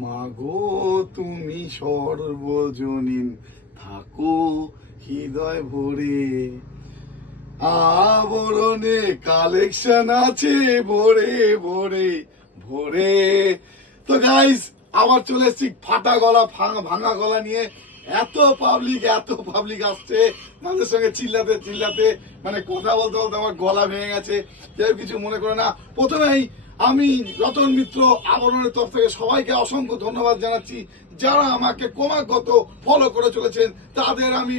মাগো তুমি সর্বজনীন, থাকো হৃদয় ভরে, আবরণে কালেকশন আছে ভরে ভরে ভরে। তো গাইস আবার চলে এসেছি ফাটা গলা ভাঙা গলা নিয়ে। এত পাবলিক আসছে আমাদের সঙ্গে চিল্লাতে চিল্লাতে, মানে কথা বলতে বলতে আমার গলা ভেঙে গেছে। কেউ কিছু মনে করে না। প্রথমেই আমি রতন মিত্র আবরণের তরফ থেকে সবাইকে অসংখ্য ধন্যবাদ জানাচ্ছি। যারা আমাকে ক্রমাগত ফলো করে চলেছেন তাদের আমি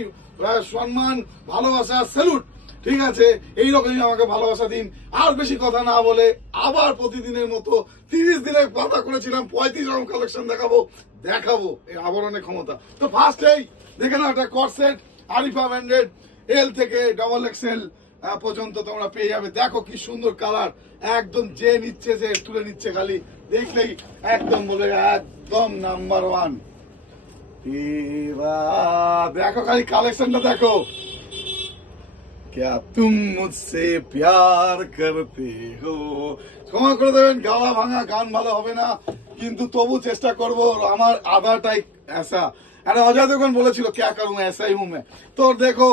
সম্মান, ভালোবাসা, স্যালুট। ঠিক আছে, এইরকমই আমাকে ভালোবাসা দিন। আর বেশি কথা না বলে আবার প্রতিদিনের মতো 30 দিনের কথা করেছিলাম 35 রকম কালেকশন দেখাবো এই আবরণের ক্ষমতা। তো ফার্স্টেই দেখে নাও, একটা কর্সেট আরিফা ব্র্যান্ডেড, এল থেকে XXL পর্যন্ত তোমরা পেয়ে যাবে। দেখো কি সুন্দর কালার, একদম যে নিচ্ছে যে তুলে নিচ্ছে, খালি দেখলেই একদম বলে একদম নাম্বার 1। দেখো খালি কালেকশনটা দেখো। क्या तुम मुझसे प्यार करते हो। ক্ষমা করে দেবেন, গলা ভাঙা গান ভালো হবে না, কিন্তু তবু চেষ্টা করব। আমার আধাটাই ऐसा, আরে অজয় দেবগন বলেছিল क्या करूं ऐसा ही हूं मैं। তো দেখো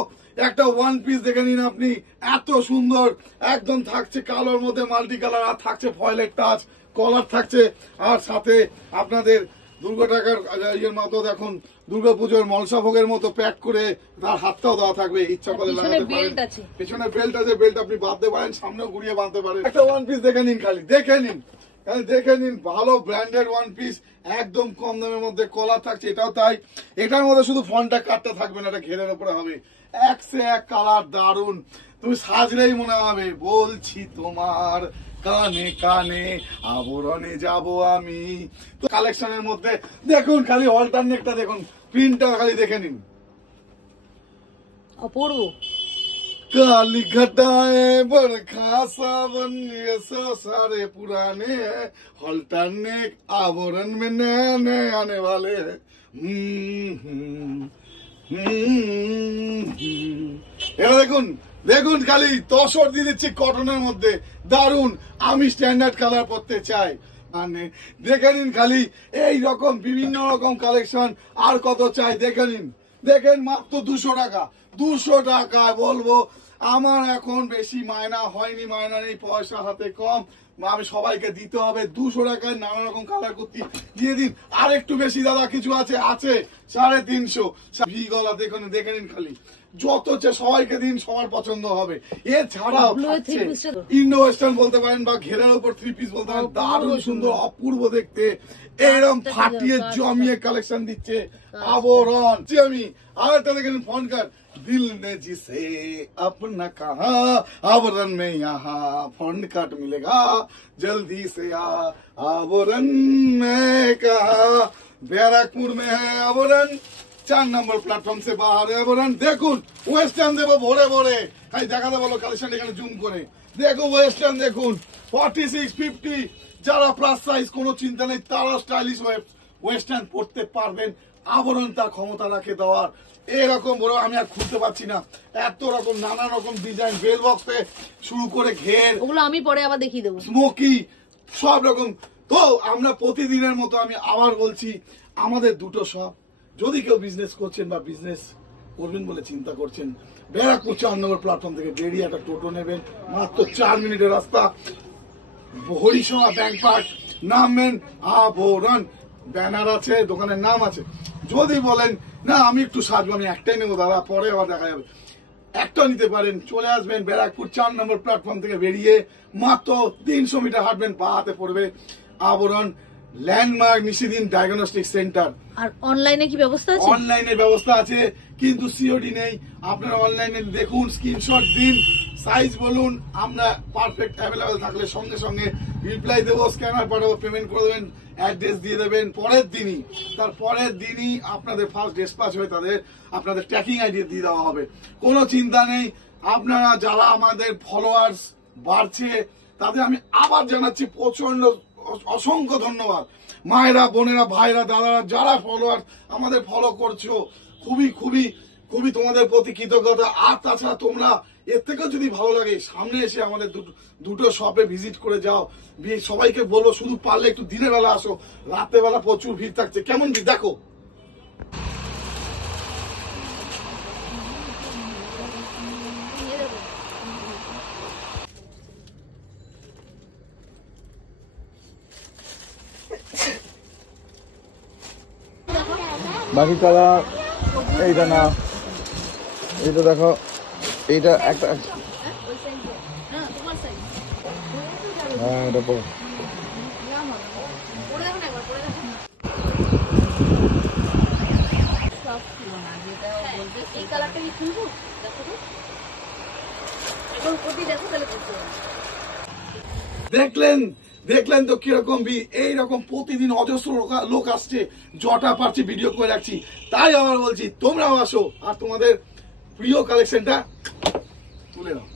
একটা ওয়ান পিস দেখে নিন আপনি, এত সুন্দর একদম থাকছে কালোর মধ্যে মাল্টি কালার, আর থাকছে ফয়েলের টাচ, কলার থাকছে, আর সাথে আপনাদের দুর্গা টাকার ইয়ের মতো দেখুন, দুর্গাপুজোর মলসা ভোগের মতো প্যাক করে তার হাতটাও দেওয়া থাকবে, ইচ্ছা করলে লাগাতে পারেন। পেছনে বেল্ট আছে, বেল্ট আপনি বাঁধতে পারেন, সামনেও ঘুরিয়ে বাঁধতে পারেন। একটা ওয়ান পিস দেখে নিন, খালি দেখে নিন ভালো ব্র্যান্ডেড ওয়ান পিস, একদম কম দামের মধ্যে কলার থাকছে, এটাও তাই। এটার মধ্যে শুধু ফন্টটা কাটতে থাকবে না, এটা ঘেরের উপরে হবে। এক সে এক কালার, দারুন, তুমি সাজলেই মনে হবে বলছি তোমার কানে কানে আবরণে যাব আমি। তো কালেকশনের মধ্যে দেখুন খালি অল্টারনেটটা দেখুন, প্রিন্টটা খালি দেখে নিন, অপূর্ব। काली घटाए बरखा सावन ये सो सारे पुराने हैं, अल्टरनेट आवरण में नए नए आने वाले हैं। এবার দেখুন দেখুন খালি তসর দিয়ে দিচ্ছি কটনের মধ্যে, দারুন। আমি স্ট্যান্ডার্ড কালার পরতে চাই, মানে দেখে নিন খালি এই রকম বিভিন্ন রকম কালেকশন। আর কত চাই দেখে নিন, দেখেন মাত্র 200 টাকা। 200 টাকায় বলবো, আমার এখন বেশি মায়না হয়নি, মায়না নেই, পয়সা হাতে কম, আমি সবাইকে দিতে হবে। 200 টাকায় নানা রকম কালার কুর্তি দিয়ে দিন। আর একটু বেশি দাদা কিছু আছে 350 ভি গলা দেখে নিন খালি, যত সবাইকে দিন, সবার পছন্দ হবে। এছাড়াও ইন্ডো ওয়েস্টার্ন বলতে পারেন বা ঘেরের উপর 3 পিস বলতে পারেন, দারুণ সুন্দর অপূর্ব দেখতে, এরকম ফাটিয়ে জমিয়ে কালেকশন দিচ্ছে আবরণ। আমি আর একটা দেখেন ফন্টকার, दिल ने जिसे अपना कहा आवरण में यहाँ फंड काट मिलेगा, जल्दी से आवरण में कहा। बैरकपुर में है आवरण, 4 नंबर प्लेटफॉर्म से बाहर है आवरण। देखুন ওয়েস্টার্ন দেবো ভরে ভরে, হ্যাঁ দেখাতে বলো কালেকশন এখানে জুম করে দেখো। ওয়েস্টার্ন দেখুন 46, 50, যারা প্লাস সাইজ কোনো চিন্তা নেই, তারা স্টাইলিশ ওয়েস্টার্ন পড়তে পারবেন। আবরণ তার ক্ষমতা রাখে দেওয়ার। এরকম বড় আমি আর খুলতে পারছি না, এত রকম নানা রকম ডিজাইন, বেল বক্স থেকে শুরু করে ঘের, ওগুলো আমি পরে আবার দেখিয়ে দেবো, স্মোকি, সব রকম। তো আমরা প্রতিদিনের মতো আমি আবার বলছি, আমাদের দুটো শপ, যদি কেউ বিজনেস করছেন বা বিজনেস করবেন বলে চিন্তা করছেন, ব্যারাকপুর 4 নম্বর প্ল্যাটফর্ম থেকে বেরিয়ে একটা টোটো নেবেন, মাত্র 4 মিনিটের রাস্তা, হরিশোনা ব্যাংক পার্ক, নামবেন আবরণ, ব্যানার আছে, দোকানের নাম আছে। যদি বলেন না আমি একটু সাজবো, আমি একটাই নেবো দাদা, পরে আবার দেখা যাবে, একটা নিতে পারেন। চলে আসবেন ব্যারাকপুর 4 নম্বর প্ল্যাটফর্ম থেকে বেরিয়ে মাত্র 300 মিটার হাঁটবেন, পা হাতে পড়বে আবরণ, ল্যান্ডমার্ক নিশিদিন ডায়াগনস্টিক সেন্টার। আর অনলাইনে কি ব্যবস্থা আছে? অনলাইনে ব্যবস্থা আছে, কিন্তু সিওডি নেই। আপনারা অনলাইনে দেখুন, স্ক্রিনশট দিন, সাইজ বলুন, আমরা পারফেক্ট অ্যাভেলেবেল থাকলে সঙ্গে সঙ্গে রিপ্লাই দেবো, স্ক্যানার পাঠাবো, পেমেন্ট করে দেবেন, অ্যাড্রেস দিয়ে দেবেন। তার পরের দিনই আপনাদের ফার্স্ট ডিসপ্যাচ হয়ে আপনাদের ট্র্যাকিং আইডি দিয়ে দেওয়া হবে, কোনো চিন্তা নেই। আপনারা যারা আমাদের ফলোয়ার্স বাড়ছে তাদের আমি আবার জানাচ্ছি প্রচন্ড অসংখ্য ধন্যবাদ। মায়েরা, বোনেরা, ভাইরা, দাদারা, যারা ফলোয়ার আমাদের ফলো করছো, খুবই খুবই খুবই তোমাদের প্রতি কৃতজ্ঞতা। আর তাছাড়া তোমরা এর থেকেও যদি ভালো লাগে সামনে এসে আমাদের দুটো শপে ভিজিট করে যাও। সবাইকে বলবো শুধু পারলে একটু দিনের বেলা আসো, রাতের বেলা প্রচুর ভিড় থাকছে। কেমন ভিড় দেখো। বাকি কালার এইটা না, এইটা দেখো, এইটা একটা, হ্যাঁ এটা পড়ো। এই কালারটা কি কিনবো? দেখো তো এখন কোটি দেখো তাহলে বুঝতে পারবে। দেখলেন তো কিরকম ভিড়। এইরকম প্রতিদিন অজস্র লোক আসছে, জটা পারছি ভিডিও করে রাখছি। তাই আবার বলছি তোমরাও আসো আর তোমাদের প্রিয় কালেকশনটা তুলে নাও।